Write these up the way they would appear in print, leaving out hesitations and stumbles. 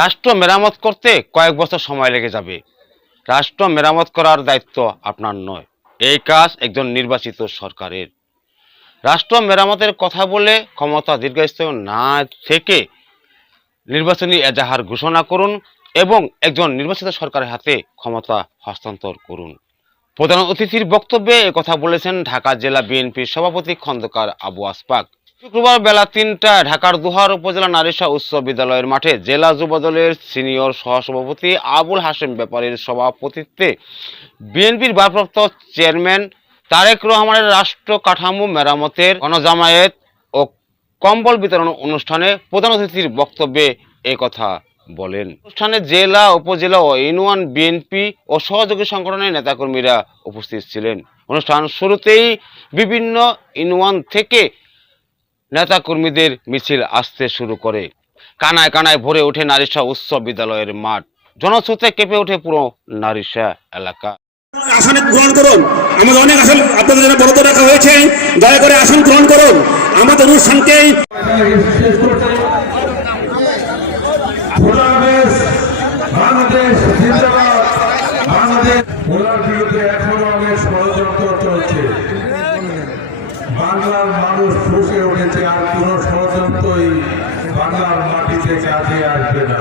রাষ্ট্র মেরামত করতে কয়েক বছর সময় লেগে যাবে। রাষ্ট্র মেরামত করার দায়িত্ব আপনার নয়, এই কাজ একজন নির্বাচিত সরকারের। রাষ্ট্র মেরামতের কথা বলে ক্ষমতা দীর্ঘস্থায়ী না থেকে নির্বাচনী এজাহার ঘোষণা করুন এবং একজন নির্বাচিত সরকারের হাতে ক্ষমতা হস্তান্তর করুন। প্রধান অতিথির বক্তব্যে একথা বলেছেন ঢাকা জেলা বিএনপির সভাপতি খন্দকার আবু আসফাক। শুক্রবার বেলা ৩টায় ঢাকার দোহার উপজেলা নারিশা উচ্চ বিদ্যালয়ের মাঠে জেলা যুবদলের সিনিয়র সহসভাপতি আবুল হাশেম ব্যাপারীর সভাপতিত্বে বিএনপির ভারপ্রাপ্ত চেয়ারম্যান তারেক রহমানের রাষ্ট্র কাঠামো মেরামতের গণজামায়াত ও কম্বল বিতরণ অনুষ্ঠানে প্রধান অতিথির বক্তব্যে একথা বলেন। অনুষ্ঠানে জেলা, উপজেলা ও ইউনিয়ন বিএনপি ও সহযোগী সংগঠনের নেতাকর্মীরা উপস্থিত ছিলেন। অনুষ্ঠান শুরুতেই বিভিন্ন ইউনিয়ন থেকে নেতাকর্মীদের মিছিল আসতে শুরু করে। কানায় কানায় ভরে ওঠে নারিশা উচ্চ বিদ্যালয়ের মাঠ। জনস্রোতে কেঁপে ওঠে পুরো নারিশা এলাকা। আসন গ্রহণ করুন, আমাদের অনেক আসন আপনাদের জন্য বরাদ্দ রাখা হয়েছে, দয়া করে আসন গ্রহণ করুন। আমাদের অনুষ্ঠানকে বাংলার মানুষ ফুসে উঠেছে, আর কোন ষড়যন্ত্রই বাংলার মাটিতে কাজে আসবে না।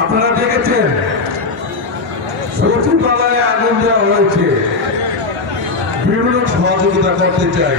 আপনারা দেখেছেন সচিবালয়ে আগুন দেওয়া হয়েছে, বিভিন্ন সহযোগিতা করতে চাই।